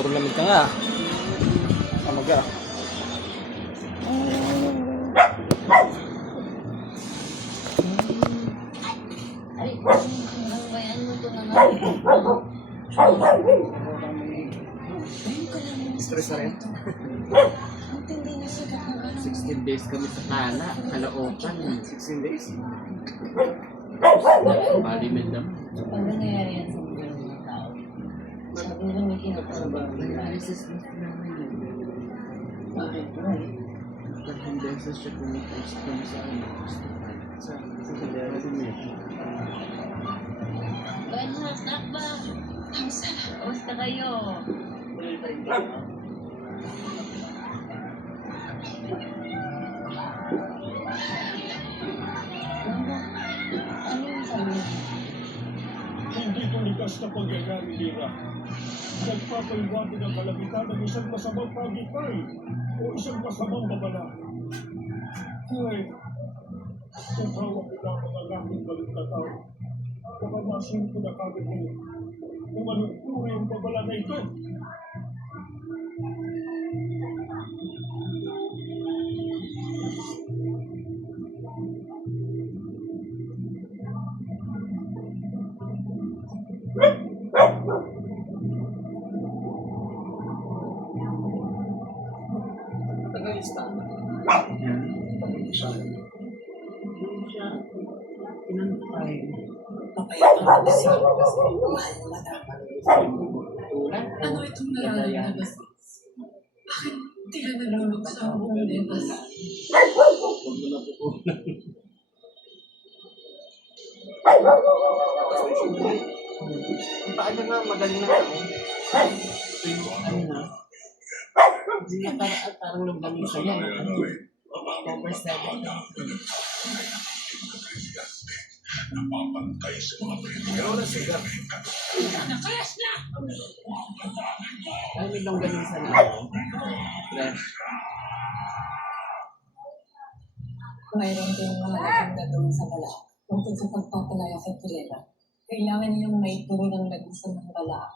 Puro lamig ka nga. Kamaga. Ay, ang bayan mo ito na nga. Stress na rin. Ang tindi na siya kapag 16 days kami sa Kala. Kaloocan. 16 days. Balimin naman. pag nangyayari yan sa mga tao, sabi nila may kinakabahan. Analysis na namin yun. Bakit? Why? Tatlong beses siya pumipost kami sa ano. Sa kanya niya. Bayan mo, snack ba? Kamusta kayo? Tuloy pa rin kayo? Ano yung sabi? Hindi tuligas na pangyayari, Lira. Nagpapaliwanag ng kalamitan ng isang masamang pagitay o isang masamang babala. Ay, kung hawak ko lang ang aking balik na tao, baka masin ko na kagad mo kung anong uri ang babala na ito. Tagalista. Pinantay. Papayag ang kasi mahal na dapat. Tulad. Ano itong nararamdaman na bakit di ka nalulog sa buong lepas? Huwag mo na pupunan. Paano na magaling na ako? Ano na? Hindi na parang lumbaling sa'yo. Over 7. Napapantay sa mga pero na siya. Nakayas na! Ano may longgaling sa loob? Fresh. Mayroon din mahalagang gagawin sa bala tungkol sa pagpapalaya kay Pilera. Kailangan niyong may turi ng nag-isa ng bala.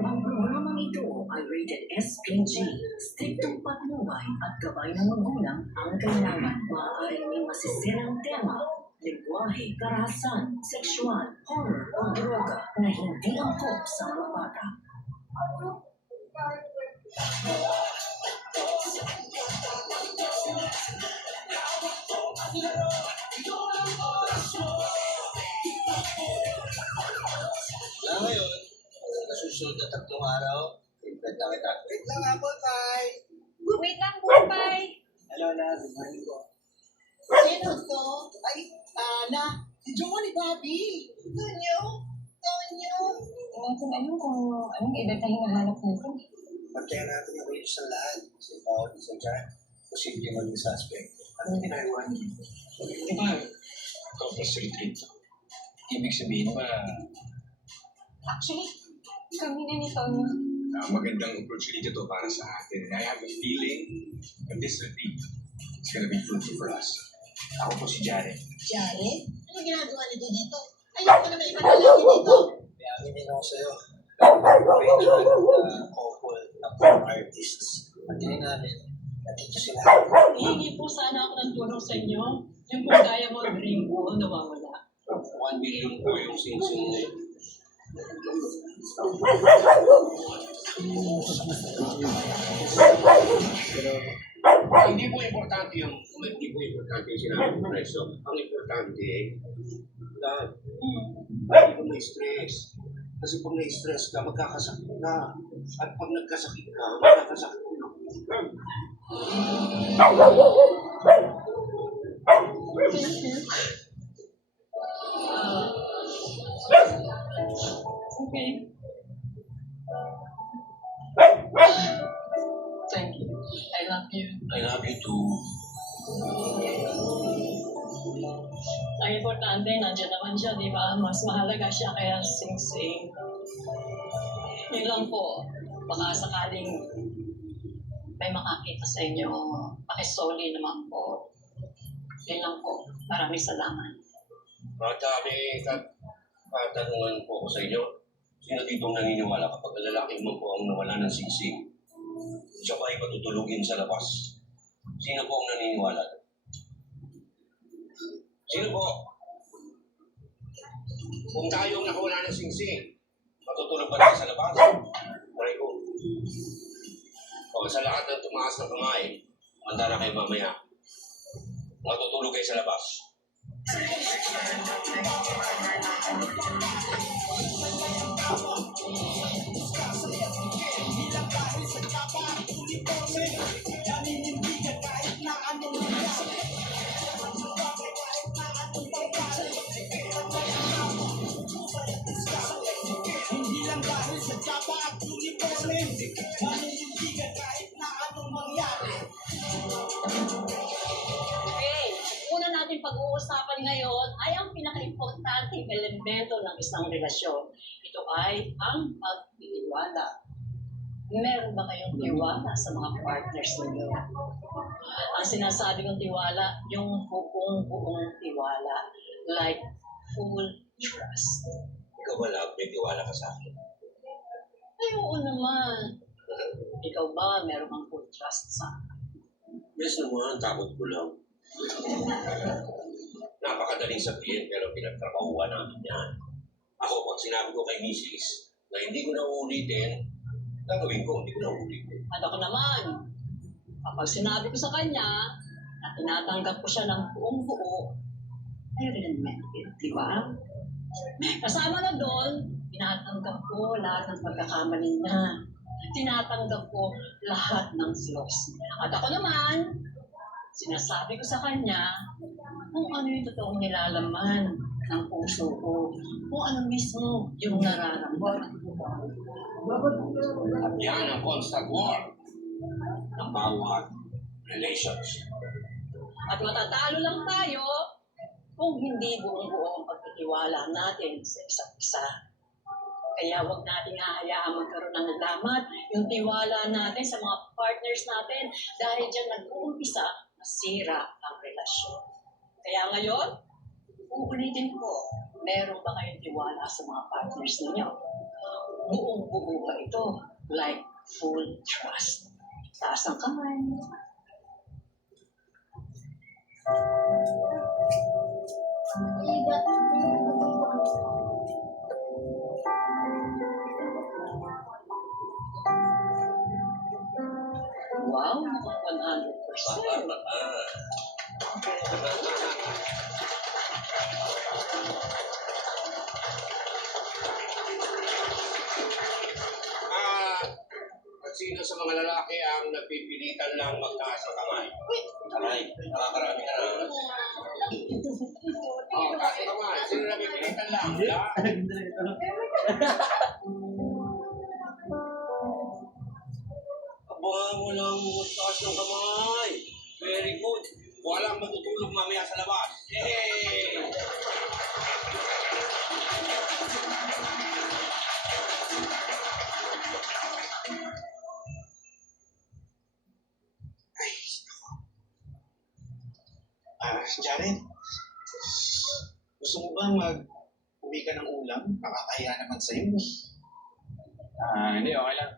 Ang programang ito ay rated SPG. Striktong patnubay at gabay ng magulang ang kailangan. Maaaring may masisirang tema, lingwahe, karahasan, sexual, horror o droga na hindi angkop sa mga bata. Ngayon, sa susunod na 3 araw, imbenta kita. Wait lang ako, Tay. Wait lang, Bupay. Hello, na. Good morning po. Sino to? Ay, Ana. Si Jowa ni Bobby. Tonyo? Tonyo? Tingnan ko anong edad na hinahanap nito. Pagkaya natin yung range ng lahat. Kasi bawat isa dyan, posible maging suspect. Anong ginagawa niyo? Di ba, couples retreat. Ibig sabihin ba, Actually, kami na ni Tony. magandang opportunity to para sa atin. I have a feeling that this retreat is gonna be fruitful for us. Ako po si Jared. Jared? Ano ginagawa nito dito? Ayoko na may iba na lagi dito. May aminin ako sa'yo. Range ng couple ng pop artists. Pagkaya namin, nandito sila. Hihingi po sana ako ng tulong sa inyo. Yung kung diamond ring po ang nawawala. 1 million po yung sinsing na yun. Hindi po importante yung sinabi ng presyo. Ang importante, lahat. Hindi ko na-stress. Kasi pag na-stress ka, magkakasakit ka. At pag nagkasakit ka, magkakasakit ka. Okay. Thank you. I love you. I love you too. I Ang importante, nandiyan naman siya, di ba? Mas mahalaga siya kaya sing-sing. Yun lang po. Baka sakaling may makakita sa inyo, pakisoli naman po. Yun lang po. Maraming salamat. Marami katanungan po ko sa inyo. Sino dito naniniwala kapag ang lalaki mo po ang nawala ng singsing? Siya ba ay patutulugin sa labas? Sino po ang naniniwala? Sino po? Kung tayo ang nakawala ng singsing, matutulog ba tayo sa labas? Maray ko. O sa lahat ng tumaas ng kamay, manda na kayo mamaya. Matutulog kayo sa labas. Okay, una natin pag-uusapan ngayon ay ang pinaka-importanting elemento ng isang relasyon. Ito ay ang pagtitiwala. Meron ba kayong tiwala sa mga partners ninyo? Ang sinasabi kong tiwala, yung buong tiwala. Like full trust. Ikaw ba lang, may tiwala ka sa akin? Ay, oo naman. Ikaw ba, meron kang full trust sa akin? Yes naman, takot ko lang. Napakadaling sabihin pero pinagtrabahuan namin yan. Ako, pag sinabi ko kay Mrs. na hindi ko na uulitin, gagawin ko, hindi ko na uulitin. At ako naman, kapag sinabi ko sa kanya na tinatanggap ko siya ng buong buo, I really meant it, di ba? Kasama na doon, tinatanggap ko lahat ng pagkakamali niya. Tinatanggap ko lahat ng flaws niya. At ako naman, sinasabi ko sa kanya kung ano yung totoong nilalaman ng puso ko. Kung ano mismo yung nararamdaman ko. At yan ang constant war ng bawat relations. At matatalo lang tayo kung hindi buong-buo ang pagtitiwala natin sa isa't isa. Kaya huwag natin hahayaan magkaroon ng lamat yung tiwala natin sa mga partners natin dahil dyan nag-uumpisa masira ang relasyon. Kaya ngayon, uulitin ko, meron ba kayong tiwala sa mga partners ninyo? Buong-buo ba ito? Like full trust. Taas ang kamay. Wow, mukhang 100%. At sino sa mga lalaki ang napipilitan lang magtaas ang kamay? Aray, nakakarami ka na. Taas ang kamay. Sino napipilitan lang? Wala? Aba, walang taas ng kamay. Very good. Walang matutulog mamaya sa labas. Yay! Jared, gusto mo ba mag-uwi ka ng ulam? Nakakahiya naman sa'yo. Hindi, okay lang.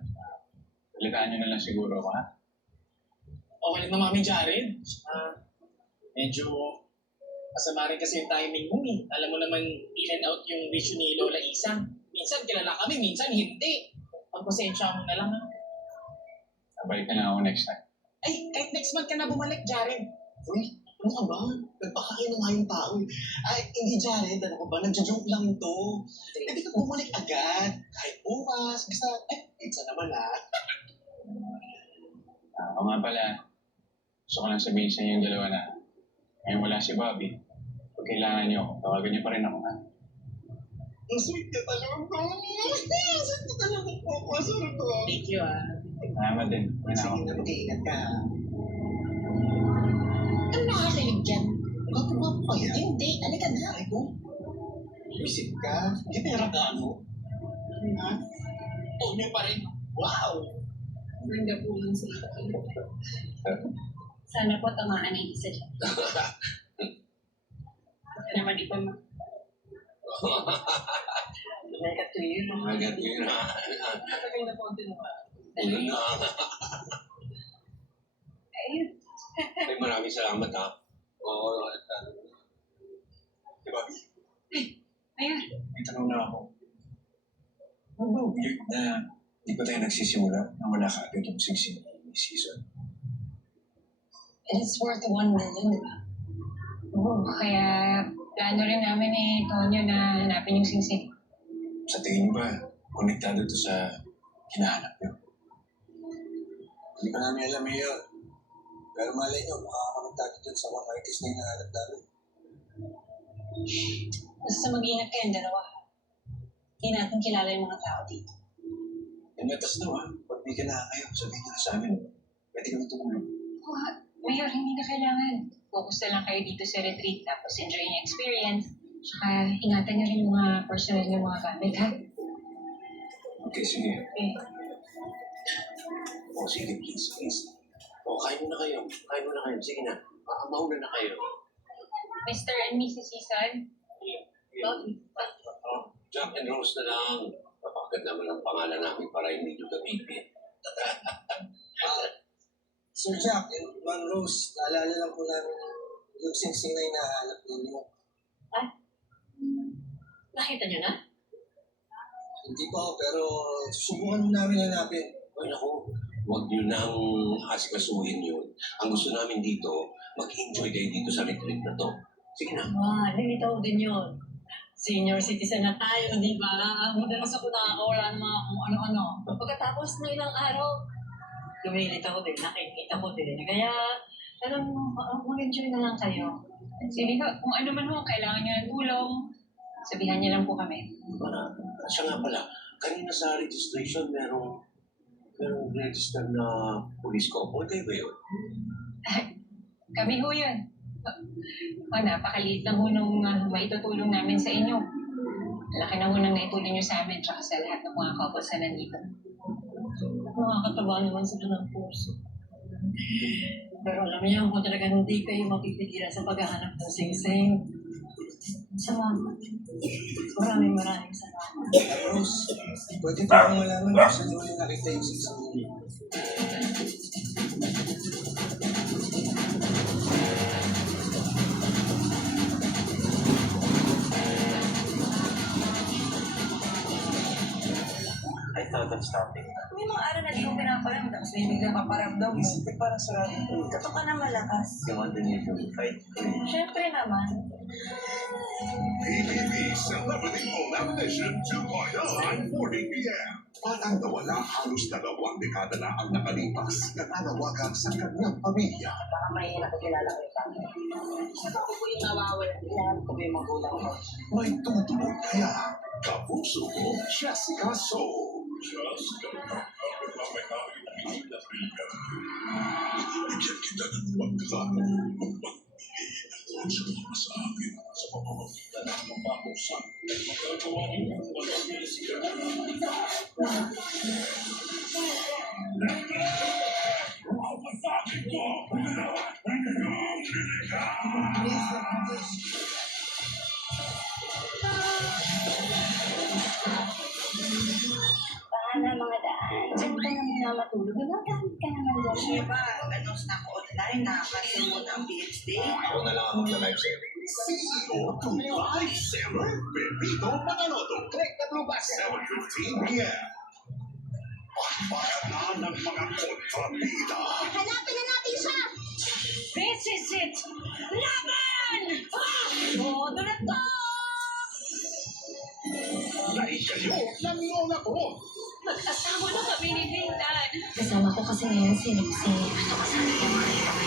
Balitaan nyo na lang siguro ako, ha? Okay lang na Mami Jared. Medyo masama rin kasi yung timing mo eh. Alam mo naman, in and out yung vision ni Lola Isa. Minsan kilala kami, minsan hindi. Pagpasensya mo na lang ha. Balik na lang ako next time. Ay, kahit next month ka na bumalik, Jared. Uy, ano ka ba? Nagpakain na nga yung tao. Ay, hindi Jared, ano ka ba? Nagjo-joke lang to. Hindi ka bumalik agad. Kahit bukas. Basta, pizza naman Oo nga pala. Gusto ko lang sabihin sa inyo yung dalawa na ngayon wala si Bobby. Pag kailangan niyo ako, tawagan niyo pa rin ako, ha? Ang sweet ka talaga ko. Ang sweet ka talaga ko. Masarap ko. Thank you Salamat din. Wala ako. Sige na, mag-iingat ka. Ano nakakilig dyan? Gwapo-gwapo kaya? Hindi, alika na. Visit ka? Hindi pera ka, ano? Ha? Tonyo pa rin. Wow! Ganda po lang sila. Sana po tamaan ang isa dyan. Baka naman iba mo. Nagkatuyo, no? Maganda na. Matagal na po ang tinuha. Ulo na. Ayun. Ay, maraming salamat ha. Oo, diba? Ayun. May tanong na ako. Ano ba weird na di pa tayo nagsisimula na wala ka agad yung singsing ni season? And it's worth 1 million, di ba? Oo, kaya plano rin namin ni Tonyo na hanapin yung singsing. Sa tingin niyo ba, konektado to sa hinahanap niyo? Hindi pa namin alam yun. Pero malay nyo, makakakonektado dyan sa mga artist na hinahanap namin. Basta mag-ingat kayong dalawa. Hindi natin kilala yung mga tao dito. And let us know ha, pag di ka na kayo, sabihin niyo na sa amin. Pwede kami tumulong. Oh, Mayor, hindi na kailangan. Focus na lang kayo dito sa retreat, tapos enjoy yung experience. Tsaka ingatan niyo rin yung mga personal yung mga gamit, ha? Okay, sige. Okay. O, sige, please, please. O, kain muna kayo. Kain muna kayo. Sige na. Mauna na kayo. Mr. and Mrs. Season? Jack and Rose na lang. Napakaganda naman ang pangalan namin para hindi nyo gamitin. Sir Jack and Ma'am Rose, naalala lang po namin yung singsing na hinahanap ninyo. Nakita niyo na? Hindi pa, pero susubukan namin hanapin. Ay, naku. Huwag nyo nang asikasuhin yun. Ang gusto namin dito, mag-enjoy kayo dito sa retreat na to. Sige na. Nilitaw din yun. Senior citizen na tayo, di ba? Madalas ako nakakawala ng mga kung ano-ano. Pagkatapos ng ilang araw, lumilitaw din, nakikita ko din. Kaya, alam mo, mag-enjoy na lang kayo. Sige ho, kung ano man ho, kailangan niyo ng tulong, sabihan niyo lang po kami. Siya nga pala, kanina sa registration, merong register na police couple. Kayo ba yun? Kami ho yun. Napakaliit lang ho nung maitutulong namin sa inyo. Laki na ho nang naitulong niyo sa amin tsaka sa lahat ng mga couples na nandito. Nakakataba naman sila ng puso. Pero alam niyo, kung talaga hindi kayo mapipigilan sa paghahanap ng sing-sing, salamat. Maraming salamat. Rose, pwede po kong malaman kung saan nyo ulit nakita yung singsing ninyo. I thought of stopping. May mga araw na di ko pinaparamdam, so hindi biglang paparamdam mo. Isipin parang sarado po. Totoo ka na malakas. You want the need to fight for you. Siyempre naman. PBB Celebrity Collaboration 2.0 at 40 p.m. Parang nawala halos 2 dekada na ang nakalipas na nanawagan sa kanyang pamilya. Baka mahirap kilala ko yung ako po yung nawawala. Kailangan ko ba yung magulang ko? May tutuloy kaya kapuso ko, Jessica Soul. Bigyan kita ng pagkakataon at sumama sa akin sa pamamagitan ng mapakusan at magagawa niyo ang malinis ka. Mapapagin ko! Paano mga daan? Diyan ka na muna matulog. Nagagamit ka naman dyan. Diba, ganos na ako online na kasi mo ng PhD. Ako na lang ang mag-live saving. CEO to Life Saver, Pepito Manaloto. Click the blue button. 7:15 p.m. Pagpara na ng mga kontrabida. Hanapin na natin siya! This is it! Laban! Todo na to! Dahil kayo ng lola ko. Magkasama na kami ni Vindan. Kasama ko kasi ngayon si Lucy. Gusto ko sana yung makita ko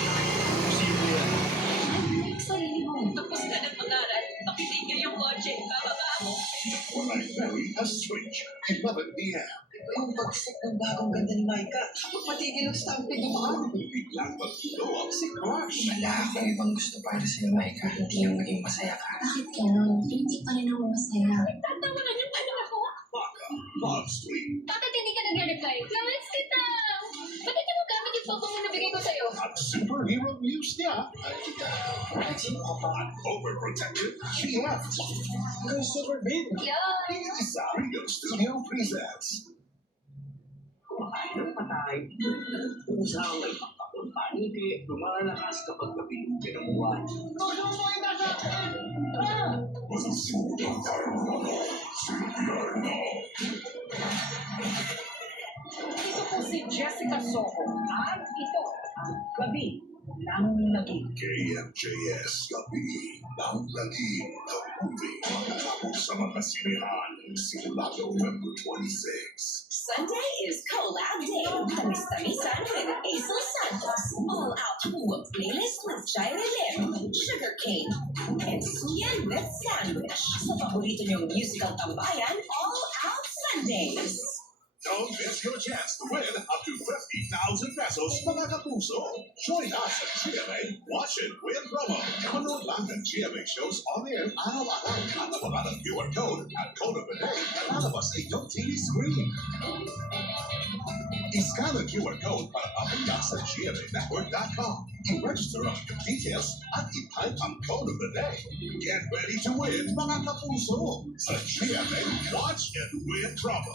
yung sarili mo. Tapos ka ng pag-aral. Pakitigil yung kotse. Bababa ako. When I marry a stranger, 11 p.m. ang pagsik ng bagong ganda ni Micah. Dapat matigil ang stampede dumaan. Biglang mag-glow up si Crush. Wala akong ibang gusto para sa'yo, Micah. Hindi yung maging masaya ka. Bakit ganun? Hindi pa rin ako masaya. Tatawa na niya pala ako. Baka, Love Street. Bakit hindi ka nag-reply? Guys, kita! Bakit ka gamit yung photo mo nabigay ko sa'yo? At superhero news niya. Sino ka pa? At overprotected, she left. Ikaw super babe. Yeah. Isa Rio Studio presents. Kumakain ng patay. Kung saan may pagkakuntaniti, lumalakas kapag kapiling pinamuhan. Masusunod tayo mga CPR na. Ito po si Jessica Soho at ito ang Gabi ng Lagim. KMJS Gabi ng Lagim, the movie. Matapos sa mga sinehan, simula November 26. Sunday is collab day. Tamis-tamisan with Aisel Santos. All out food playlist with Jaira Lim, Sugar Cane, and Suyan with Sandwich. Sa paborito niyong musical tambayan, All Out Sundays. Don't miss your chance to win up to 50,000 pesos mga kapuso. Join us at GMA Watch It Win promo. Manood lang ng GMA shows on air araw-araw at nabaga ng QR code at code of the day na lalabas sa inyong TV screen. I-scan ang QR code para mapunta sa gmanetwork.com. I-register ang details at i-type ang code of the day. Get ready to win mga kapuso sa GMA Watch It Win promo.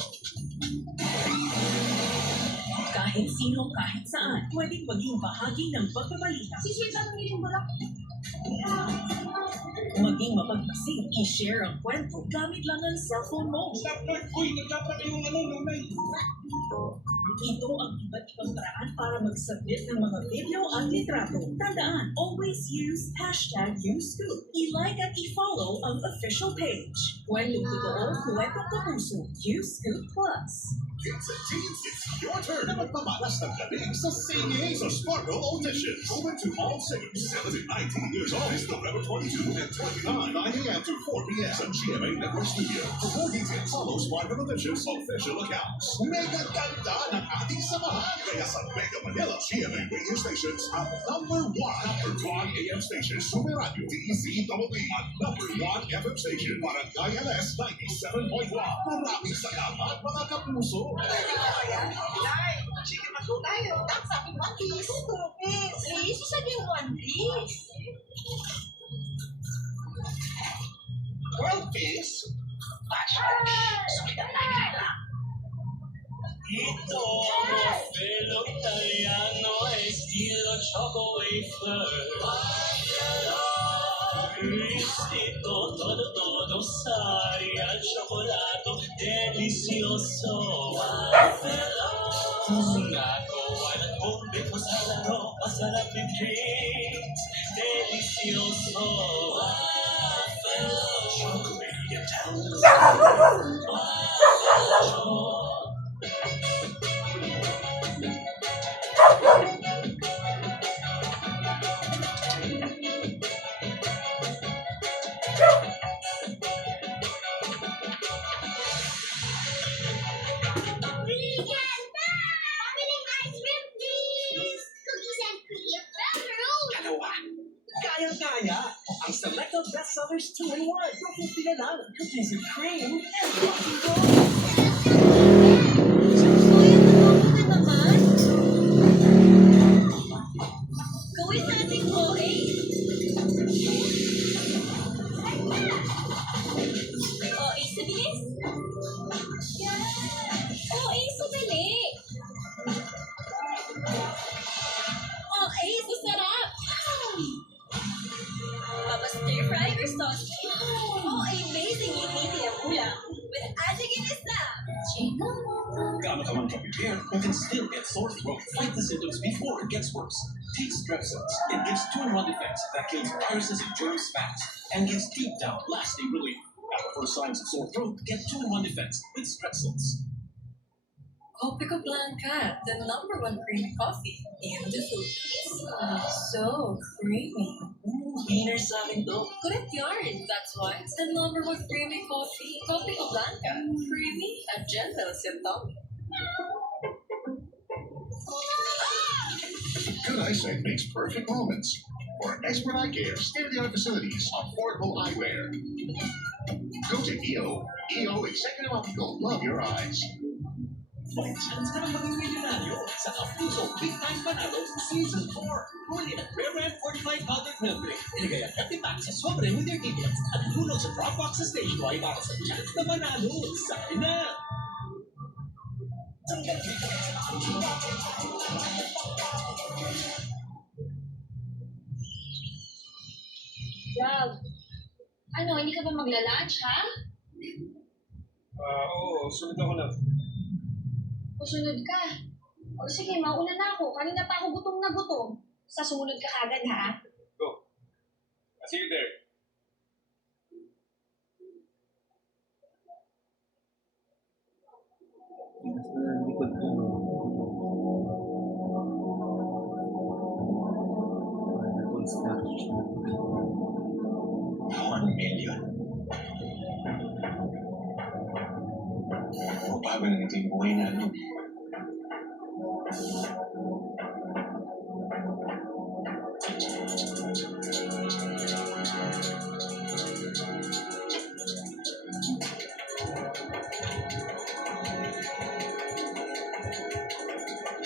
Kahit sino, kahit saan, pwedeng maging bahagi ng pagbabalita. Sisweet ang niling bulak. Maging mapagmasid, i-share ang kwento gamit lang ang cellphone mo. Ito ang iba't ibang paraan para mag-submit ng mga video at litrato. Tandaan, always use #YouScoop. I-like at i-follow ang official page. Kwentong totoo, kwentong kapuso. YouScoop Plus. Kids and teens, it's your turn na magpamalas ng galing sa singing sa Sparkle Auditions. Open to all singers 7 to 19 years old. It's November 22 and 29, 9 a.m. to 4 p.m. sa GMA Network Studio. For more details, follow Sparkle Auditions official accounts. Mega ganda ng ating samahan. Kaya sa Mega Manila, GMA radio stations at number 1 AM station, Super Radio, DZWE at number 1 FM station, Barangay LS 97.1. Maraming salamat mga kapuso. Nay, chicken maso tayo. That's sabi One Piece. Please, sasabihin One Piece. World Peace? Ito, fellow Italiano, estilo choco wafer. Ito, todo, sari al cioccolato, delicioso. Susunato, walang bombe ko sa laro, masarap yung drinks, delicioso. Chocolate Italian. Kayang-kaya ang Selecta Bestsellers 2-in-1. Propofil na lang, cookies and cream, and rocking roll. Gawin natin OA. OA sa bilis? OA sa dali. OA sa sarap. Papa stir fry or sausage? OA amazing yung hindi ang ulam. With Adjigin is na. Gamit naman Kapipir, you can still get sore throat. Fight the symptoms before it gets worse. Take Strepsils. It gives 2-in-1 defense that kills viruses and germs fast and gives deep down lasting relief. After first signs of sore throat, get 2-in-1 defense with Strepsils. Copico Blanca, the #1 creamy coffee in the Philippines. So creamy. Winner sa akin to. Correct yarn, that's why it's the #1 creamy coffee. Copico Blanca, creamy and gentle symptom. Good eyesight makes perfect moments. For expert eye care, state-of-the-art facilities, affordable eyewear. Go to EO. EO Executive Optical. Love your eyes. May chance ka na maging milyonaryo sa Kapuso Big Time Panalo Season 4. Huli ang Rare Red 45 powdered milk drink. Ilagay ang empty pack sa sobre with your tickets at hulog sa drop box sa stage ay para sa chance na manalo. Sabi na! Love, ano, hindi ka ba magla-lunch, ha? Oo, sunod ako lang. Susunod ka. O sige, mauna na ako. Kanina pa ako gutom na gutom. Sa sumunod ka kagad, ha? Go. I'll see you there. Bago na ito yung buhay namin.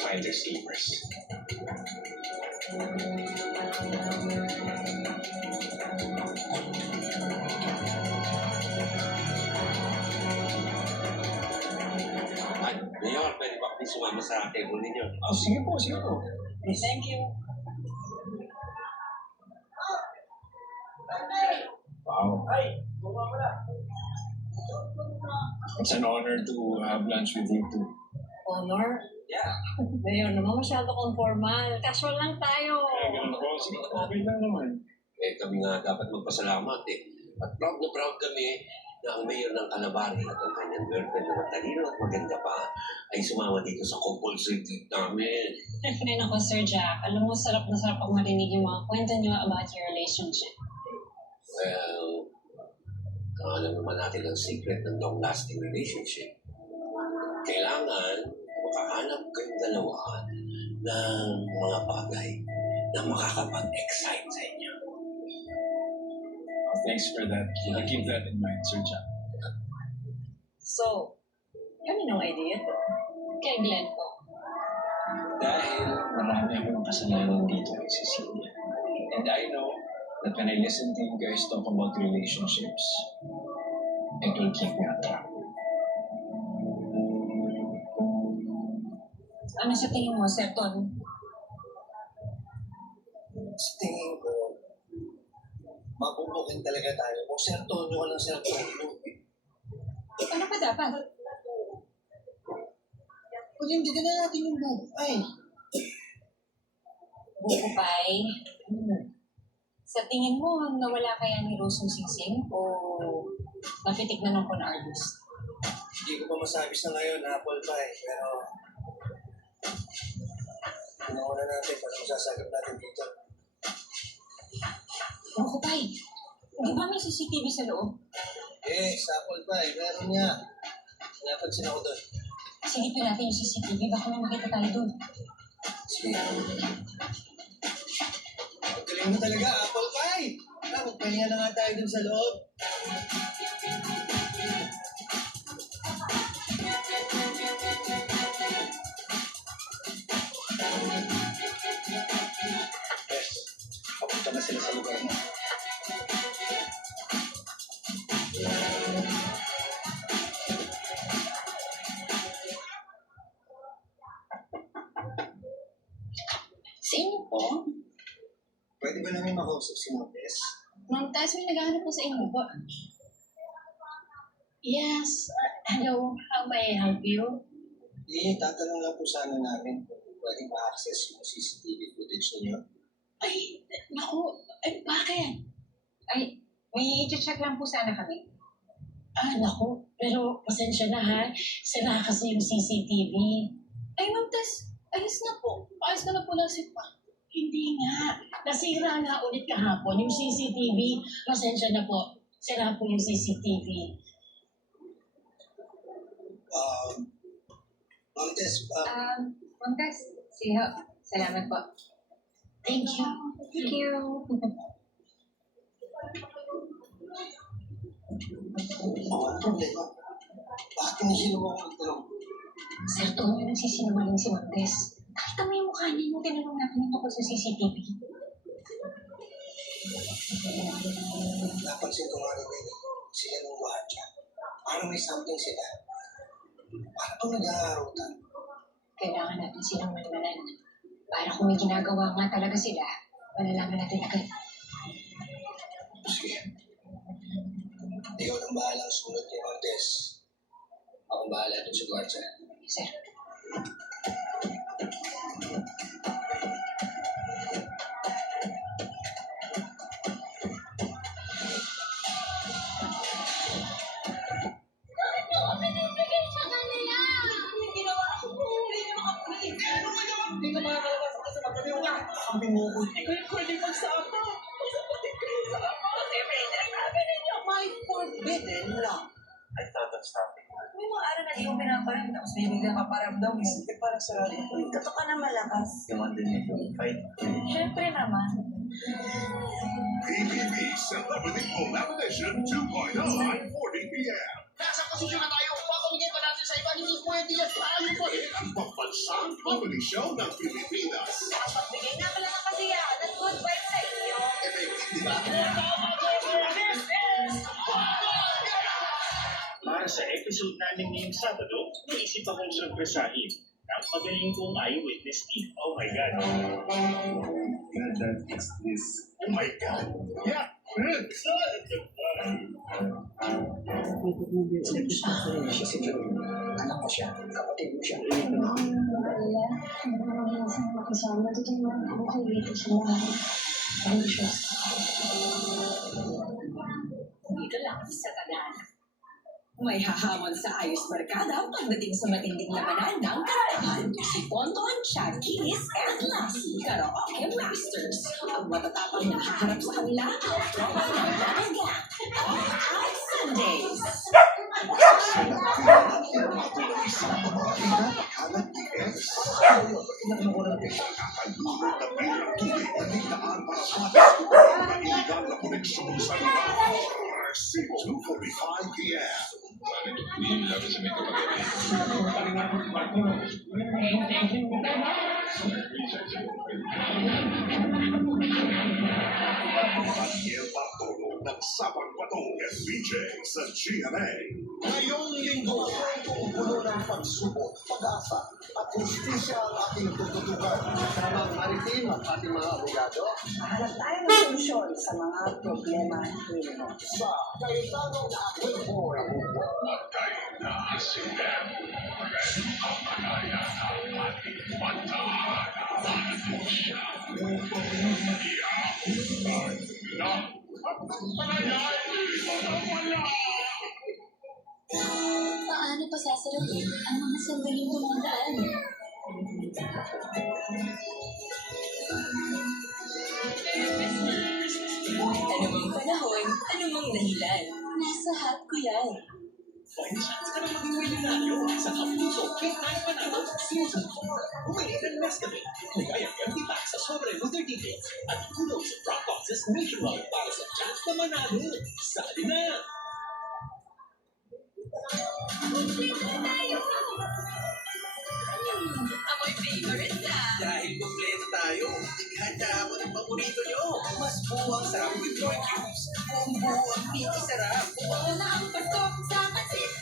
Find receivers. Mayor, pwede ba kami sumama sa table ninyo? Oh, sige po, sige po. Thank you. Wow. It's an honor to have lunch with you too. Honor? Yeah. Mayor naman, masyado kong formal. Casual lang tayo. Ganun po, sige, okay lang naman. Eh, kami nga dapat magpasalamat eh. At proud na proud kami na ang mayor ng Calabari at ang kanyang girlfriend na matalino at maganda pa ay sumama dito sa compulsory trip namin. Ay, nako, Sir Jack. Alam mo, sarap na sarap ako marinig yung mga kwento niyo about your relationship. Well, alam naman natin ang secret ng long-lasting relationship. Kailangan makahanap kayong dalawa ng mga bagay na makakapag-excite sa inyo. Thanks for that. I'll keep that in mind, Sir Jack. So, kaninong idea to? Kay Glenn po. Dahil marami akong kasalanan dito kay Cecilia. And I know that when I listen to you guys talk about relationships, it will keep me on track. Ano sa tingin mo, Sir Ton? Sa tingin ko, mabubukin talaga tayo. Kung Sir Tonyo ka lang Sir Tonyo. Ano pa dapat? Palindigan na natin yung buhay. Buko pay? Sa tingin mo, nawala kaya ni Rose yung singsing o napitik na ng Conardus? Hindi ko pa masabi sa ngayon na apple pie. Pero, pinuuna natin para masasagap natin dito. Buko pay, di ba may CCTV sa loob? Eh, sa apple pie, meron niya. Napansin ako doon. Silipin natin yung CCTV, baka may makita tayo doon. Sige. Ang galing mo talaga, apple pie! Magpahinga na nga tayo dun sa loob. Yes, papunta na sila sa lugar mo. Sino po? Pwede ba namin makausap si Montes? Ma'am Tess, may naghahanap po sa inyo po. Yes. Hello, how may I help you? Tatanong lang po sana namin kung pwedeng ma-access yung CCTV footage ninyo. Ay, naku, ay, bakit? Ay, may i-check lang po sana kami. Naku, pero pasensya na ha. Sira kasi yung CCTV. Ay, Ma'am Tess, ayos na po. Ayos na po lang si Pa. Hindi nga. Nasira nga ulit kahapon yung CCTV. Pasensya na po. Sira po yung CCTV. Marites, Ma'am Tess, sige ho. Salamat po. Thank you. Thank you. ano problema? Bakit pinihilo mo ako magtanong? Sir, doon yung nagsisinungaling si Ma'am Tess. Nakita mo yung mukha niya yung tinanong natin yung tungkol sa CCTV. Napansin ko nga rin sila ng gwardiya. Parang may something sila. Parang pang nag-aarutan. Kailangan natin silang malmanan. Para kung may ginagawa nga talaga sila, malalaman natin agad. Sige. Ikaw nang bahalang sunod kay Montes. Ako bahala dun sa gwardiya. Sir. Sabi mo ko, Pwede magsama. Magsapatit kayo sa ama. Kasi pinagsabi ninyo. My forbidden love. I thought of stopping. May mga araw na di mo pinaparamdam, tapos may biglang kaparamdam. Isip parang sarado ko. Kato ka na malakas. You wanted me to fight? Siyempre naman. PBB Celebrity Collab Edition 2.0 at 40 p.m. Nasa posisyon na tayo. Papamigay pa natin sa iba. Hindi pwede yan. Tayo pa rin. Ang pambansang comedy show ng Pilipinas. Pagbigay nga pala ng kasiyahan at good vibes sa inyo. Effective, di ba? Para sa episode namin ngayong Sabado, naisip akong surpresahin ang magaling kong eyewitness team. Oh my God! That is this. Oh my God. Yeah. Siya si Joey. Anak ko siya. Kapatid mo siya. Dito lang sa Tagana. May hahamon sa ayos barkada pagdating sa matinding labanan ng karantahan. Si Ponton, Chad Kinis, and Lassie, Karaoke Masters. Ang matatapang na haharap sa kanila, ang tropa ng Lanaga. All Out Sundays. RC 2:45 p.m. Daniel Bartolo ng Sabang Batong SBJ sa GMA. Ngayong linggo, puno ng pagsubok, pag-asa, at justisya ang ating tututukan. Kasamang maritim at ating mga abogado. Hanap tayo ng solusyon sa mga problema ninyo. Sa Kayetanong Aking Boy. Paano pa sasagutin ang mga sandaling dumadaan? Anumang panahon, anumang dahilan. Nasa hat ko yan. May chance ka na maging milyonaryo sa Kapuso Big Time Panalo Season 4. Bumili ng Nescafe. Ligay ang empty pack sa sobre with their details at tulong sa drop boxes nationwide para sa chance na manalo. Sali na! Amoy favorite na. Dahil kompleto tayo, handa ako ng paborito nyo. Mas buwang sarap with joy cubes. Buong ang piti sarap. Wala ang pasok sa pansit.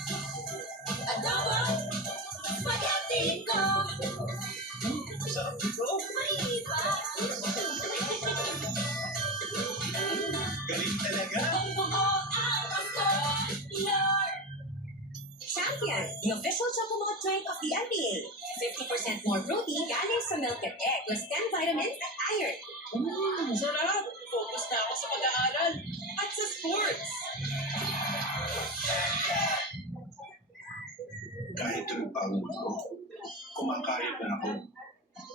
Adobo, spaghetti ko. Sarap nito. Mainit pa. Galing talaga. Buo ang pasto, Lord. Champion, the official chocolate drink of the NBA. 50% more protein galing sa milk and egg plus 10 vitamins and iron. Sarap! Focus na ako sa pag-aaral at sa sports. Kahit yung pagod ko, kumakayod na ako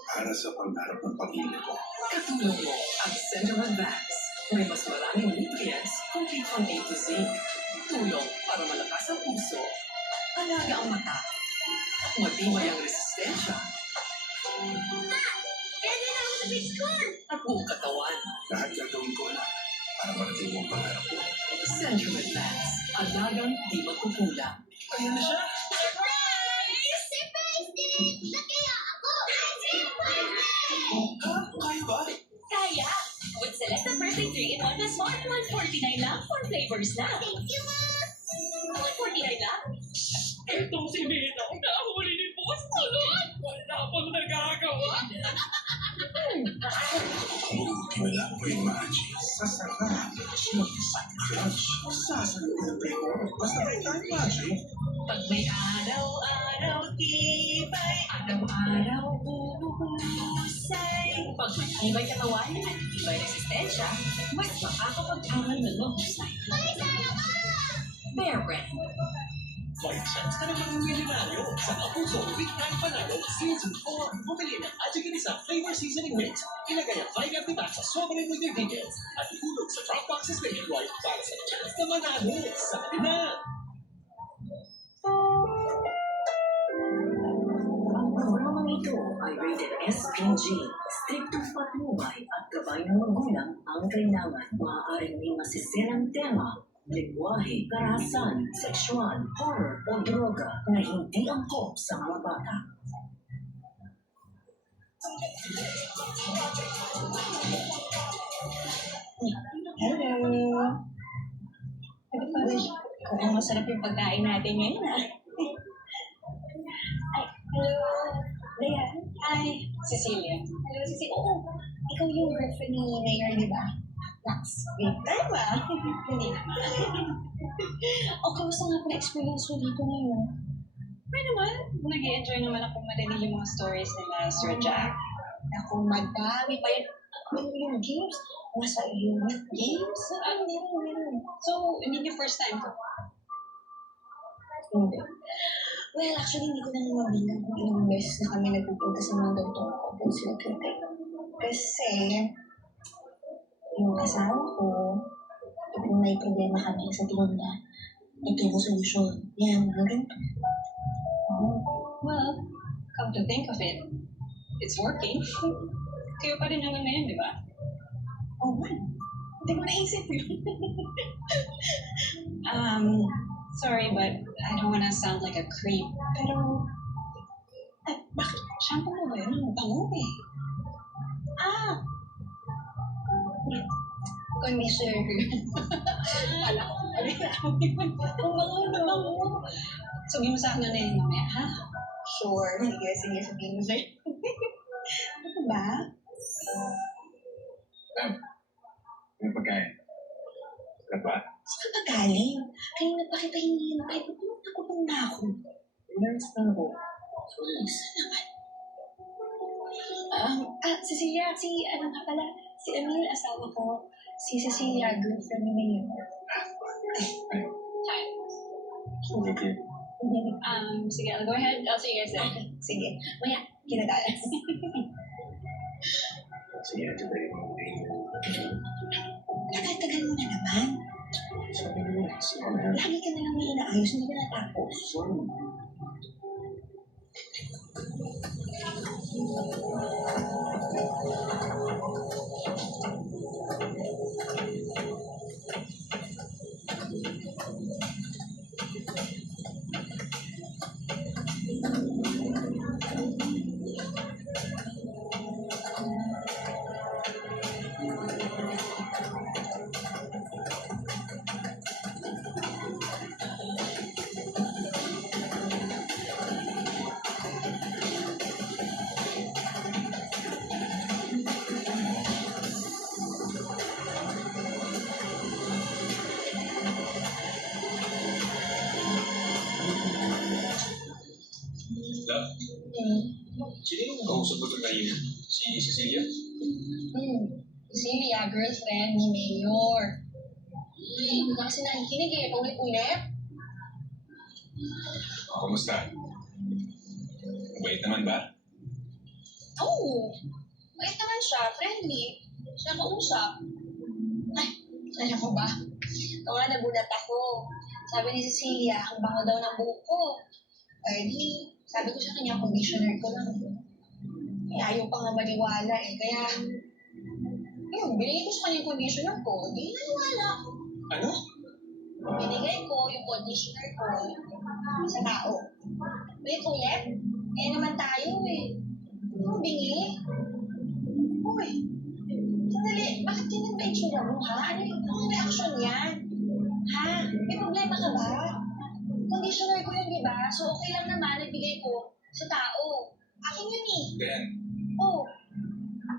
para sa pagharap ng pamilya ko. Katulong mo ang Central Vax. May mas maraming nutrients, complete from A to Z. Tulong para malakas ang puso, alaga ang mata, at matibay ang resistensya Pwede na ako sa beach corn! at buong katawan. Lahat gagawin ko na para marating mo ang pangarap ko. Central Advance, alagang di magkukulang. Ayan na siya! Surprise! Surprise din! Nakaya ako! Ha? Kaya ba? Kaya! With selected birthday 3-in-1 na Smart 149 lang, 4 flavors na. Thank you, Ma! 149 lang? Itong si Mina, nahuli ni Boss Tulot! Wala pang nagagawa! Buti wala po yung magic. Sasarap, cheese, at crunch. Sasalutin ko. Basta may time magic. Pag may araw-araw, tibay. Araw-araw, uhusay. Pag may tibay katawan at tibay resistensya, mas makakapag-aral ng mahusay. Bear Brand. May chance ka na maging milyonaryo sa Apuso Big Time Panalo Season 4. Bumili ng Magic Inisa Flavor Seasoning Mix. Ilagay ang 5 empty packs sa sovereign with your digits at ihulog sa drop boxes nationwide para sa chance na manalo. Sabi na! Ang programang ito ay rated SPG. Striktong patnubay at gabay ng magulang ang kailangan. Maaaring may masisirang tema, lingwahe, karahasan, sexual, horror o droga na hindi angkop sa mga bata. Hello! Kung masarap yung pagkain natin ngayon, ah. Ay, hello. Lea. Hi. Cecilia. Hello, Cecilia. Oo, ikaw yung girlfriend ni Mayor, di ba? Max. Big time, ah. Hindi naman. O, kamusta nga pa na-experience mo dito ngayon? Ay naman, nag-i-enjoy naman ako marinig yung mga stories nila, Sir Jack. Naku, madami pa yan. Yung games, nasa unit games? Meron. So, hindi yung first time ko? Hindi. Well, actually, hindi ko na naman bilang kung ilang beses na kami nagpupunta sa mga gantong couples located. Kasi, yung asawa ko, kung may problema kami sa tingin niya, ito yung solusyon. Yan, mga ganito. Oh. Well, come to think of it, it's working. Kayo pa rin naman na yun, di ba? Oh, man. Hindi ko naisip yun. Sorry, but I don't wanna sound like a creep. Pero, bakit shampoo mo ba yun? Ang bango eh. Conditioner ko yun. Wala ko. Ang bango na bango. Sabihin mo sa akin na yun mamaya, ha? Sure. Sige, sabihin mo sa'yo. Ano ba? May pagkain. Sarap ba? Saan ka galing? Kanina pa kita hinihintay. Takot na ako. Understand ko. Saan naman? Cecilia, ano nga pala? Si Emil, asawa ko. Si Cecilia, girlfriend ni Mayor. Hi. Thank you. Sige, I'll go ahead. I'll see you guys there. Okay. Sige. Maya, kita tayo. Sige, ito ba yung Tagal-tagal mo na naman. sabi mo, sige na. Lagi ka na lang may inaayos, hindi ka natapos. Sino yung kausap mo kanina? Si Cecilia? Cecilia, girlfriend ni Mayor. Hindi ka kasi nakikinig eh. Paulit-ulit. Kumusta? Mabait naman ba? Oo. Bait naman siya. Friendly. Siya kausap. Ay, alam mo ba? Ito nga, nagulat ako. Sabi ni Cecilia, ang bango daw ng buhok ko. Ay, di, Sabi ko sa kanya, conditioner ko lang. Eh, ayaw pa nga maniwala eh. Kaya, yun, binigay ko sa kanya yung conditioner ko. Hindi naniwala. Ano? Binigay ko yung conditioner ko sa tao. May kulit? Eh naman tayo eh. Ano bingi? Uy, sandali, bakit ganyan ba itsura mo ha? Ano yung reaction yan? Ha? May problema ka ba? Conditioner ko yun, di ba? So okay lang naman, nagbigay ko sa tao. Akin yun eh. Ben, Oh,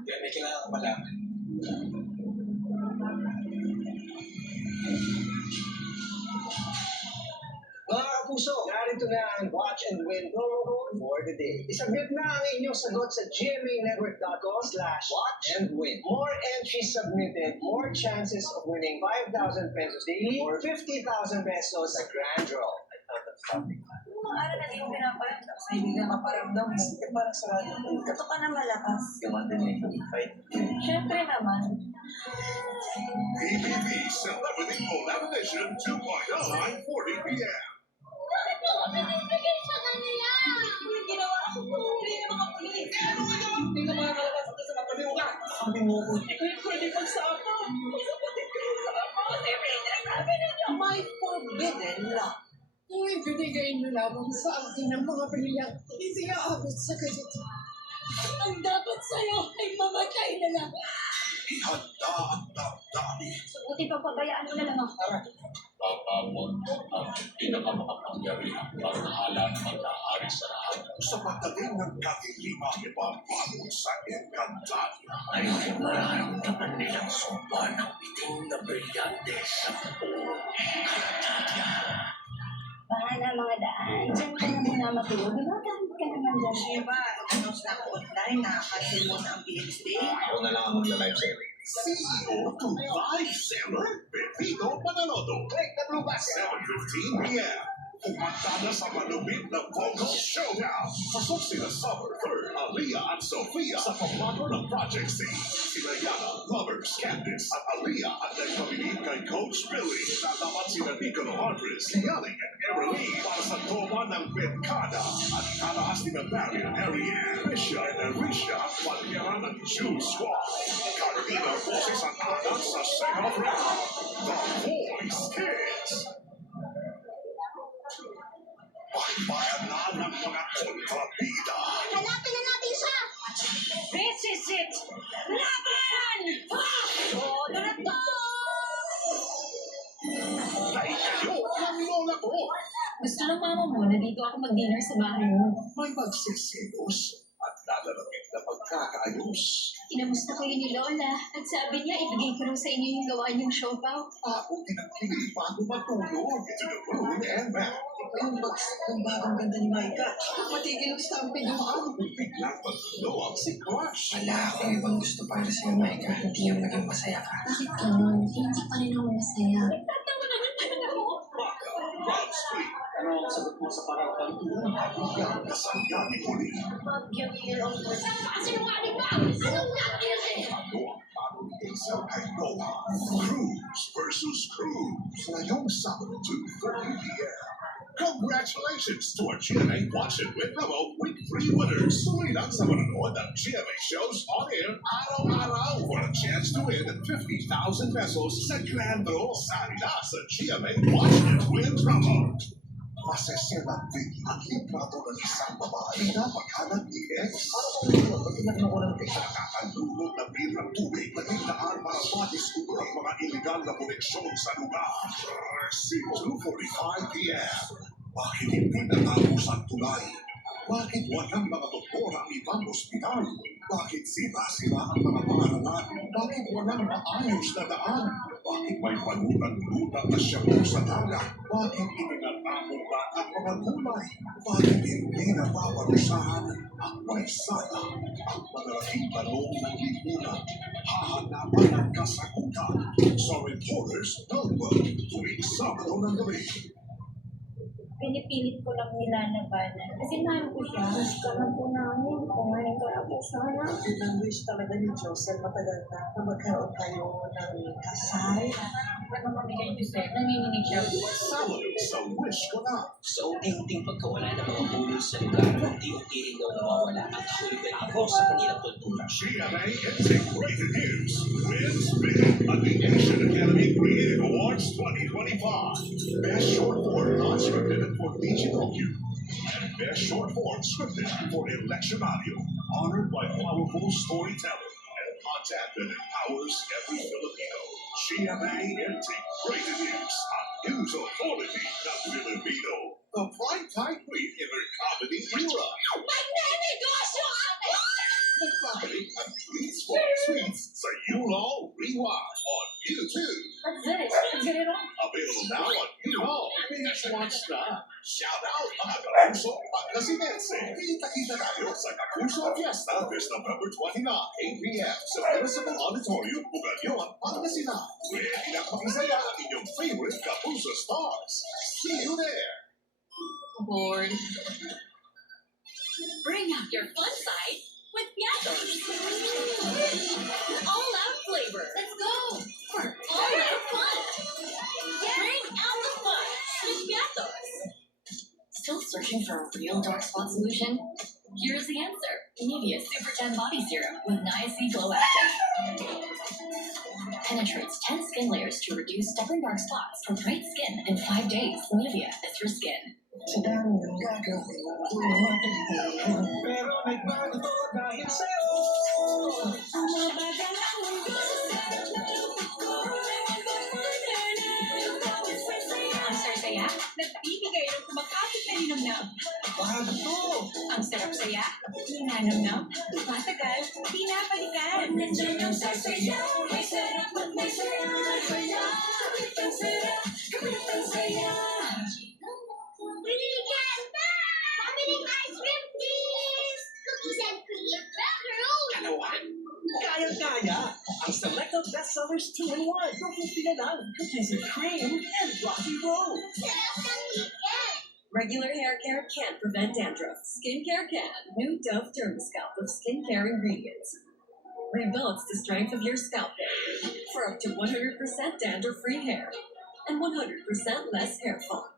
Ben, may kailangan ka malaman. Mga kapuso, narito na ang Watch and Win promo code for the day. Isubmit na ang inyong sagot sa gmanetwork.com/watchandwin. More entries submitted, more chances of winning 5,000 pesos daily or 50,000 pesos sa grand draw. I thought of something. Mga araw na di mo pinaparamdam sa hindi na maparamdam mo. Eh, parang sarado. Kato ka na malakas. You want to make a fight? Siyempre naman. PPP Celebrity Collaboration 2.0 9:40 p.m. bakit mo ako pinibigay sa kanila? Yung ginawa ko kung huli ng mga pulis. Ano nga naman? Hindi ka makakalabas ako sa mga pulis. Sabi mo ko, Ikaw yung pwede magsama. Magkapatid ka yung sama. Siyempre, nagsabi ninyo. may forbidden love. Kung ibinigay niyo lamang sa akin ng mga brilyang hindi aabot sa ganito. Ang dapat sa'yo ay mamatay na lang. Ihanda ang damdamin. Buti pa pabayaan mo na lang ako. Papamundo ang pinakamakapangyarihan paghala ng mag-aari sa lahat. Sa mataling ng kakilima ipapagot sa Encantadia. Ay mararamdaman nilang sumpa ng itim na brilyante sa buong Encantadia. Bahala mga daan. Diyan ka na muna matulog. Diba? Kahit ka naman dyan. Diba, announce na ako online na cancel mo na ang Philips Day. Ako na lang ang magla-live sa'yo. CEO to Live Seller, Pepito Manaloto. Click the blue button. 7:15 p.m. Kumanta na sa malupit na vocal showdown. Pasok sila Summer, Third, Aliyah at Sofia sa pambato ng Project C. Sila Yana, Lovers, Candice at Aliyah at nagpabilit kay Coach Billy. Tatapat sila Nicolo Andres, Lianing at Erelie para sa toma ng Benkada. At itataas nila Barry and Ariane, Risha and Arisha at palyara ng June Squad. Carolina boses ang anak sa second round. The Voice Kids. Pagbayan na ng mga kontrabida. Hanapin na natin siya! This is it! Laban! Oh, to! Dahil kayo ang lola ko. Gusto ng mama mo na dito ako mag-dinner sa bahay mo. May magsisilos at lalalapit na pagkakaayos. Kinamusta kayo ni Lola at sabi niya ibigay ko raw sa inyo yung gawa niyong siopaw. Ako tinagkilig bago matulog. To the moon and back. Yung bagong ganda ni Micah. Matigil ang stamping dumaan. Biglang magtulo ang si Crush. Wala akong ibang gusto para sa'yo, Micah. Hindi yung naging masaya ka. Bakit ganun? Hindi pa rin ako masaya. Nagtatawa naman talaga ako. Baka, Rob Street. Ano ang sagot mo sa parang pantunan? Ang kasangga ni Huli. Sinungaling ka! Anong nakilala? Ano ang bago ni Hazel kay Noah? Cruz versus Cruz. Ngayong Sabado, 2:30 p.m. Congratulations to our GMA Watch It with Ramo with 3 winners. Tuloy lang sa manonood ng GMA shows on air araw-araw for a chance to win 50,000 pesos sa Grand Draw Sarila sa GMA Watch It with Ramo. Maseselang video ang litrato ng isang babae na paghanap ni ex. Nakakalulot na birang tubig na tintaan para madiskubre ang mga illegal na koneksyon sa lugar. Si 2:45 p.m. Bakit hindi natapos ang tulay? Bakit walang mga doktor ang ibang ospital? Bakit sira-sira ang mga pangaralan? Bakit walang maayos na daan? Bakit may panulan-lutan na shabu sa dagat? Bakit ininatamo ba ang mga gulay? Bakit hindi napaparusahan ang may sala? Ang malaking tanong ng lipunan, hahanapan ng kasagutan sa Reporters Notebook tuwing Sabado ng gabi. Pinipilit ko lang nilalabanan. Kasi mahal ko siya. Mas ka na po namin. Kumain ka na po sana. Ang wish talaga ni Joseph matagal na magkaroon kayo ng kasal. Ba't mamamigay niyo, sir? Nanginginig siya. Salary sa wish ko na. Sa unti-unting pagkawala ng mga bulol sa lugar, unti-unti rin daw nawawala ang kahulugan sa kanilang kultura. GMA Instinct Breaking News wins big at the Asian Academy Creative Awards 2025. Best Short Form Non-Scripted for Digital Cue. And Best Short Form Scripted for Electionario. Honored by powerful storytelling and content that empowers every Filipino. GMA Instinct Breaking News at News Authority ng Filipino. The prime-time queen in her comedy era. Magnenegosyo ako! Nagpapalik ang Tweets for Tweets sa YouLaw Rewind on YouTube. Let's get it. Let's get it on. Available now on YouLaw. Binge watch na. Shout out mga Kapuso Pagkasimense. Kita-kita tayo sa Kapuso Fiesta this November 29, 8 p.m. sa Municipal Auditorium, Buganyon, Pangasinan. Ready na makisaya ang inyong favorite Kapuso stars. See you there. Bored. Bring out your fun side with Piatos. All out flavor. Let's go for all out fun. Bring out the fun with Piatos. Still searching for a real dark spot solution? Here's the answer. Nivea Super 10 Body Serum with Niacin Glow Active. Penetrates 10 skin layers to reduce stubborn dark spots for bright skin in 5 days. Nivea is for skin. Sa dami ng gagawin, pero nagbago to dahil sa'yo. Ang sarsaya, nagbibigay ng kumakapit na linamnam. Bago to! Ang sarap saya, hinanamnam, tumatagal, pinapalikan. Nandiyan ang sarsaya, may sarap at may sarap. Ang sarap, kapalit ang saya. Brilliant! Pabiling ice cream, please! Cookies and cream, roll! Kalawan! Kayang-kaya! Ang selected bestsellers 2-in-1. Cookies na lang, cookies and cream, and Rocky Road. Sarap ng weekend! Regular hair care can't prevent dandruff. Skincare can. New Dove Dermascalp with skincare ingredients. Rebuilds the strength of your scalp hair for up to 100% dandruff-free hair and 100% less hair fall.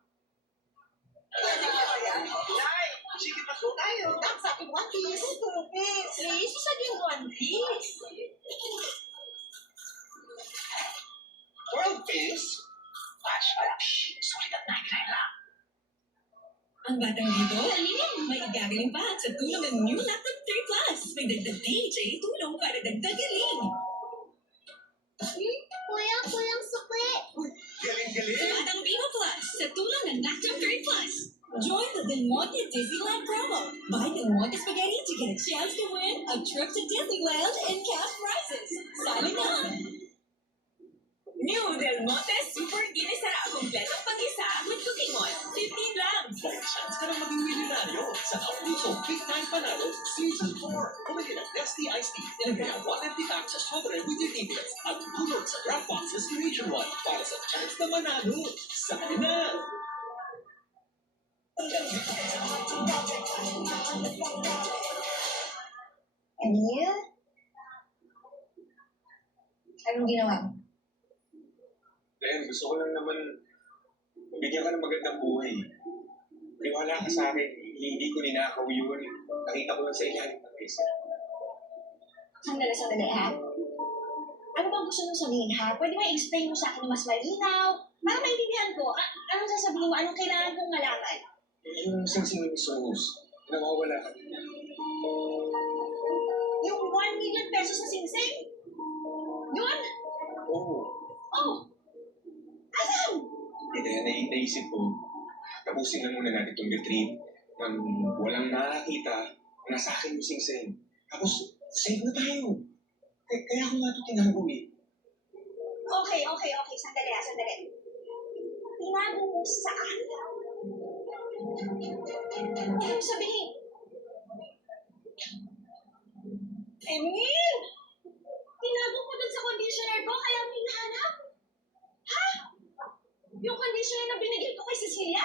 Nay, sige pa po tayo. Ang sabi One Piece. Please, sabi yung One Piece. World Peace? Flashback, sulit at 99 lang. Ang batang dito, may igagaling pa sa tulong ng new laptop 3 Plus. May dagdag DJ tulong para dagdag galing. Kuya, kulang sukli! Galing-galing! Batang Vivo Plus sa tulong ng laptop 3 Plus. Join the Del Monte Disneyland promo. Buy Del Monte Spaghetti to get a chance to win a trip to Disneyland and cash prizes. Signing up! New Del Monte Super Ginisara. Kompletong pag-isa with cooking oil. 15 lang. May chance ka na maging milyonaryo sa Kapuso Big Time Panalo Season 4. Kumili ng Nestle Iced Tea. Ilagay ang 1 empty pack sa strawberry with your favorites at bulot sa Grab Boxes Nationwide para sa chance na manalo. Sana na! Emil? Anong ginawa mo? Len, gusto ko lang naman bigyan ka ng magandang buhay. Maniwala ka sa akin, hindi ko ninakaw yun. Nakita ko lang sa ilalim ng mesa. Sandali ha? Ano bang gusto mong sabihin ha? Pwede mo i-explain mo sa akin mas malinaw? Para maintindihan ko, anong sasabihin mo? Anong kailangan kong malaman? Yung singsing ni Sos, nawawala ka din. Yung 1 million pesos na singsing? Yun? Oo. Oh! Alam! Kaya naisip ko, tapusin na muna natin itong retreat nang walang nakakita na sa akin yung singsing. Tapos, save na tayo. Kaya ako nga ito tinago eh. Okay. Sandali. Tinago mo saan? Anong sabihin? Emil! Tinago mo dun sa conditioner ko kaya mo hinahanap? Ha? Yung conditioner na binigay ko kay Cecilia?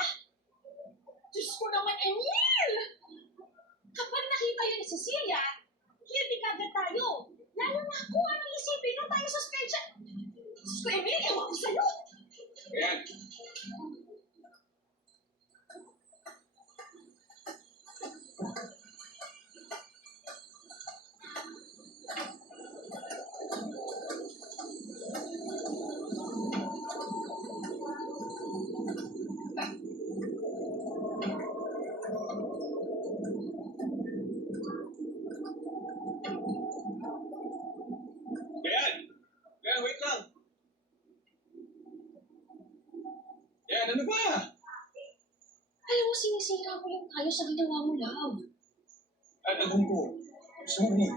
Diyos ko naman, Emil! Kapag nakita yun ni Cecilia, hindi kagad tayo. Lalo na ako, anong isipin nung tayo suspension? Diyos ko, Emil, ewan ko sa'yo. Ayan. Ayan, wait lang. Ayan, ano ba? Alam mo, sinisira ko yung tayo sa ginawa mo, love. Alam ko. Sorry.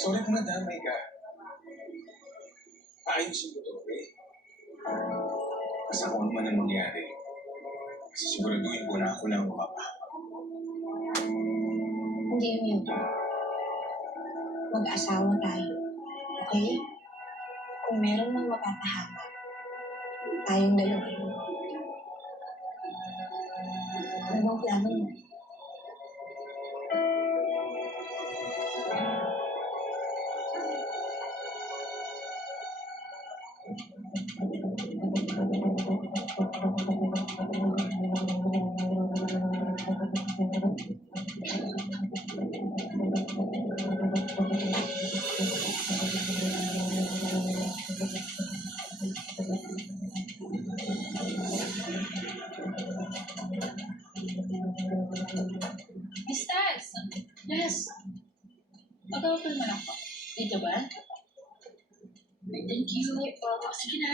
Sorry kung nadamay ka. Ayusin ko to, okay? Basta kung ano man ang mangyari, siguraduhin ko na ako lang ang mapapa. Hindi yun. Mag-asawa tayo. Okay? Kung meron mang mapapahamak, tayong dalawa yun. Ano bang plano mo? Miss Taz! Yes! Mag-open mo ako. Dito ba? Ay, thank you. Sige na.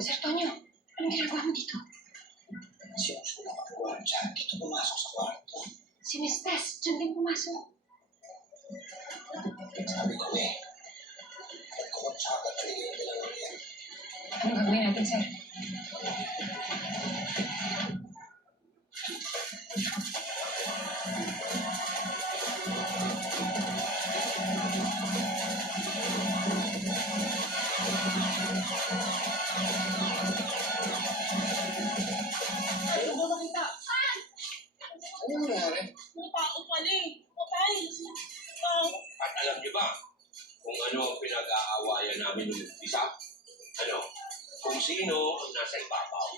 Sir Tonyo, anong ginagawa mo dito? Sinusunod ang gwardiya. Dito pumasok sa kwarto. Si Miss Tess, dyan din pumasok. Sabi ko nagkukontsaka tayo yung dalawa yan. Anong gagawin natin, sir? Ano ba nakita? Ano nangyari? Tao pala eh. Patay. At alam niyo ba kung ano ang pinag-aawayan namin nung umpisa? Ano? Kung sino ang nasa ibabaw.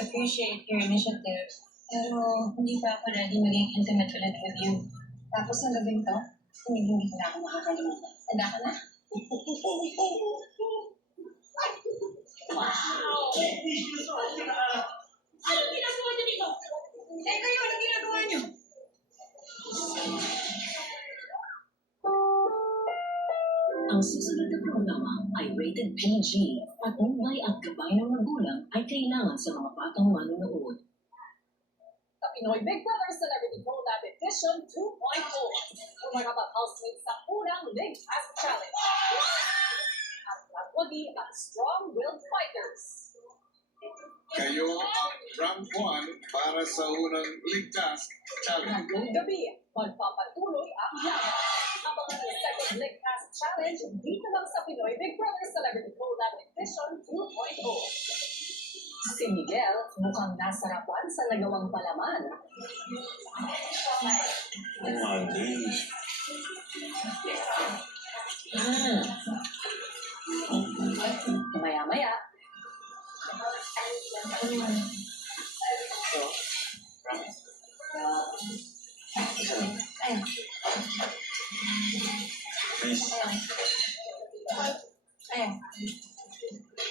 Appreciate your initiative. Pero hindi pa ako ready maging intimate ulit with you. Tapos ng gabing to, hindi ko na ako makakalimutan. Tanda ka na? Wow! Anong ginagawa niyo dito? Kayo, anong ginagawa niyo? Ang susunod na programa ay rated PG. Patnubay at gabay ng magulang ay kailangan sa mga batang manonood. Sa Pinoy Big Brother Celebrity Collab Edition 2.0. Umarabang housemates sa unang Big Task Challenge. At nagwagi ang strong-willed fighters. Kayo ang rank 1 para sa unang League Task Challenge. Ngayong gabi, magpapatuloy ang yaman. Abangan ang second League Task Challenge dito lang sa Pinoy Big Brother Celebrity Collab Edition 2.0. Si Miguel mukhang nasarapan sa nagawang palaman. Oh my days. Maya-maya, Ayun. Please. Ayun.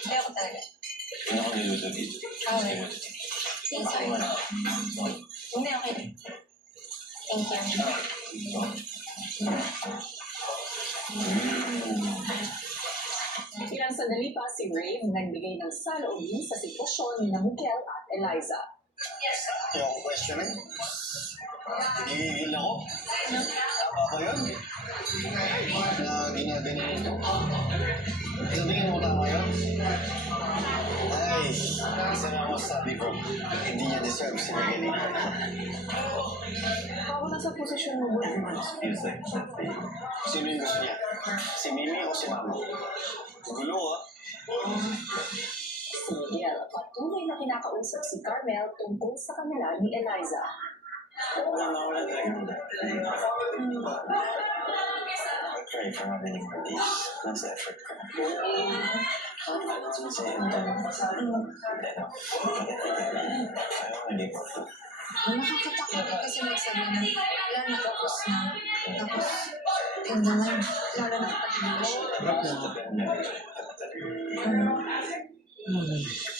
Ayoko talaga. Ano ko niluto dito? Okay. Thanks, sir. Hindi, okay. Thank you. ilang sandali pa si Rave nagbigay ng saloobin sa sitwasyon ni Miguel at Eliza. Kaya ako question eh. Hihigil ako. Tama ba yun? Na ginaganin ito. Sabihin mo tama yun? Ay, isa na masabi ko. Hindi niya deserve si Miguelito. Ako nasa posisyon mo ba? Sino yung gusto niya? Si Mimi o si Mama? Gulo ah. Si Miguel patuloy na kinakausap si Carmel tungkol sa kanila ni Eliza. Wala tayo. Pray for having more peace. That's the effort ko. Nakakatakot kasi magsabi na wala na tapos na. Tapos, yun naman, lalo na kapag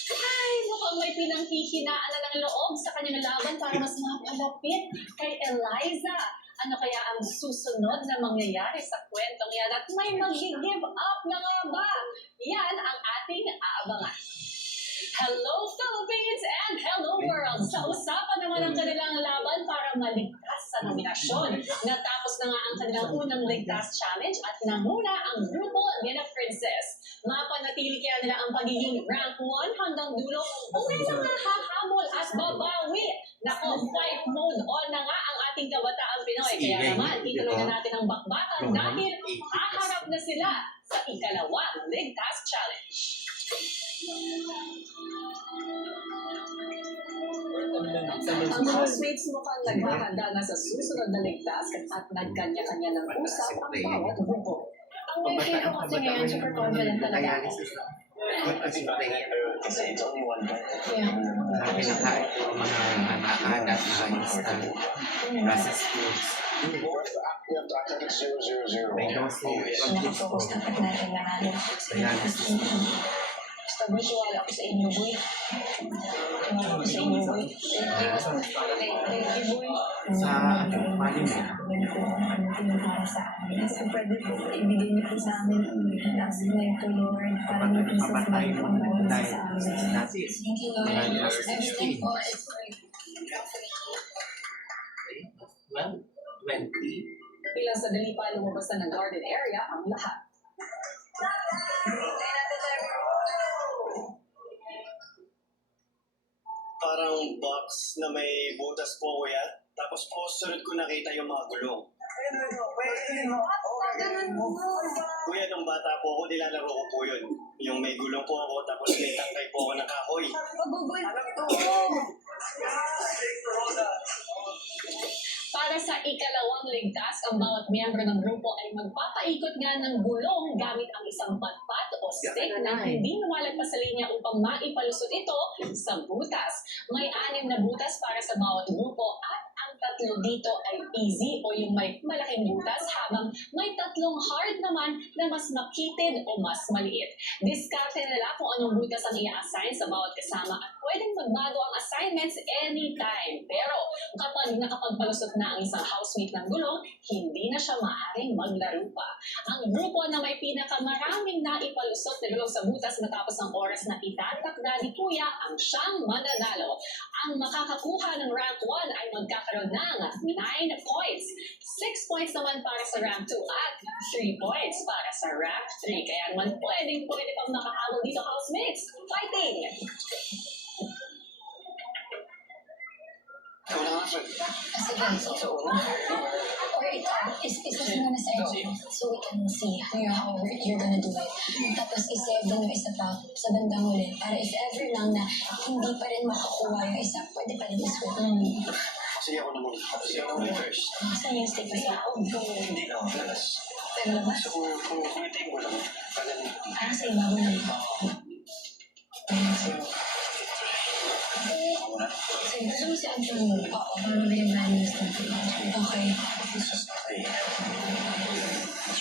Ay, mukhang may pinanghihinaan na ng loob sa kanyang laban para mas mapalapit kay Eliza. Ano kaya ang susunod na mangyayari sa kwentong yan at may mag-give up na nga ba? Yan ang ating aabangan. Hello Philippines and hello world! Sa usapan naman ang kanilang laban para maligtas sa nominasyon. Natapos na nga ang kanilang unang ligtas challenge at nanguna ang grupo ni na Princess. Mapanatili kaya nila ang pagiging rank 1 hanggang dulo o may mga hahamol at babawi. Nako, fight mode on na nga ang ating kabataan Pinoy. Kaya naman, ituloy na natin ang bakbakan dahil haharap na sila sa ikalawang ligtas challenge. Ang housemates mukhang naghahanda na sa susunod na ligtas at nagkanya-kanya ng usap ang bawat grupo. Ang may feel ko kasi ngayon, super confident talaga ako. Kasi it's only one bite. Yeah. Pinakain ko mga anak na instant processed foods. May dosage. nakafocus na pag natin nanalo. Basta boy, tiwala ko sa inyo, boy. Tiwala ko sa inyo, boy. Thank you, boy. Sa mali mo. Para sa amin. So, pwede po, ibigay niyo po sa amin ang last night to Lord para may peace of mind po ang bawat sa amin. Thank you, Lord. Everything po is for you. 20. Ilang sandali pa lumabas na ng garden area ang lahat. Parang box na may butas po kuya. Tapos po, sunod ko nakita yung mga gulong. Kuya, nung bata po ako, nilalaro ko po yun. Yung may gulong po ako, tapos may tangkay po ako ng kahoy. Para sa ikalawang ligtas, ang bawat miyembro ng grupo ay magpapaikot nga ng gulong gamit ang isang patpat o stick na hindi lumalagpas sa linya upang maipalusot ito sa butas. May 6 na butas para sa bawat grupo at ang 3 dito ay easy o yung may malaking butas habang may 3 hard naman na mas makitid o mas maliit. Diskarte nila kung anong butas ang i-assign sa bawat kasama at pwedeng magbago ang assignments anytime. Pero kapag nakapagpalusot na ang isang housemate ng gulong, hindi na siya maaaring maglaro pa. Ang grupo na may pinakamaraming naipalusot na gulong sa butas matapos ang oras na itatakda ni Kuya ang siyang mananalo. Ang makakakuha ng rank 1 ay magkakaroon ng 9 points. 6 points naman para sa rank 2 at 3 points para sa rank 3. Kaya naman pwede pang makahabol dito, housemates. Fighting! Ikaw na nga, Fred. Kasi guys, or isa muna sa inyo so we can see how you're gonna do it. Tapos i-save din yung isa pa sa bandang huli para if ever lang na hindi pa rin makakuha yung isa, pwede pa rin iswip. Sige ako na muna. Sige ako na first. Saan yung stick sa ako? Hindi na ako labas. Pero labas? So kung kumitin mo lang, Para sa ibabaw na ito. So, gusto mo si Antonio? Oo, ano ba yung values natin? Okay.